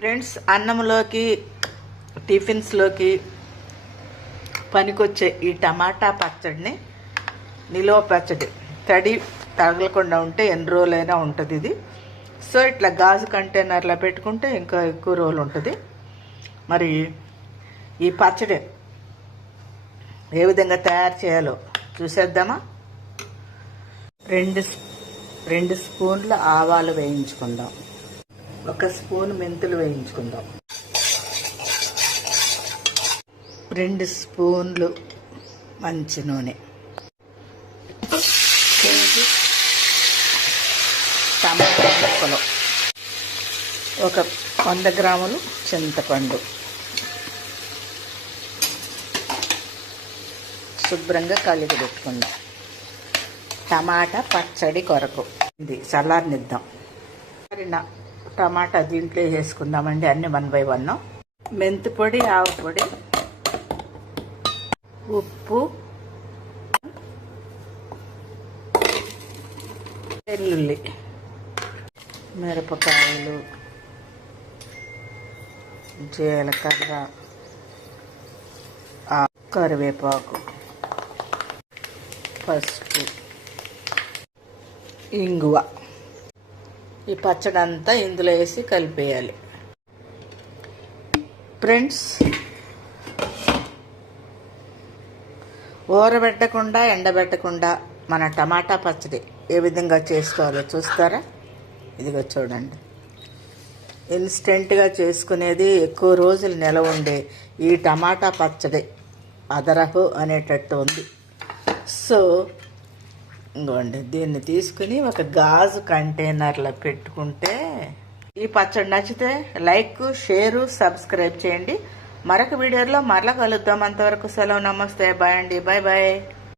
Friends, అన్నంలోకి టిఫిన్స్లోకి పనికొచ్చే ఈ టమాటా పచ్చడిని నిలువ పచ్చడి తడి తగలకుండా ఉంటే ఎన్ని రోజులైనా ఉంటుంది ఇది. సో ఇట్లా గాజు కంటైనర్లో పెట్టుకుంటే ఇంకా ఎక్కువ రోజులు ఉంటుంది. మరి ఈ పచ్చడి ఏ విధంగా తయారు చేయాలో చూసేద్దామా. రెండు స్పూన్ల ఆవాలు వేయించుకుందాం. 1 స్పూన్ మెంతులు వేయించుకుందాం. 2 స్పూన్లు మంచి నూనె, కేజీ టమాటా ముక్కలు, 100 గ్రాములు చింతపండు, శుభ్రంగా కలిగి పెట్టుకుందాం. టమాటా పచ్చడి కొరకు ఇది చల్లారనిద్దాం. టమాటా దీంట్లో వేసుకుందామండి, అన్ని 1 by 1. మెంతి పొడి, ఆవు పొడి, ఉప్పు, వెల్లుల్లి, మిరపకాయలు, జీలకర్ర, కరివేపాకు, పసుపు, ఇంగువ. ఈ పచ్చడి అంతా ఇందులో వేసి కలిపేయాలి. ఫ్రెండ్స్, ఊరబెట్టకుండా ఎండబెట్టకుండా మన టమాటా పచ్చడి ఏ విధంగా చేసుకోవాలో చూస్తారా? ఇదిగో చూడండి. ఇన్స్టెంట్గా చేసుకునేది, ఎక్కువ రోజులు నిలవ ఉండే ఈ టమాటా పచ్చడి అదరహు అనేటట్టు ఉంది. సో ఇంకోండి, దీన్ని తీసుకుని ఒక గాజు కంటైనర్లో పెట్టుకుంటే, ఈ పచ్చడి నచ్చితే లైక్, షేరు, సబ్స్క్రైబ్ చేయండి. మరొక వీడియోలో మరలా కలుద్దాం. అంతవరకు సెలవు. నమస్తే, బాయ్ అండి, బాయ్ బాయ్.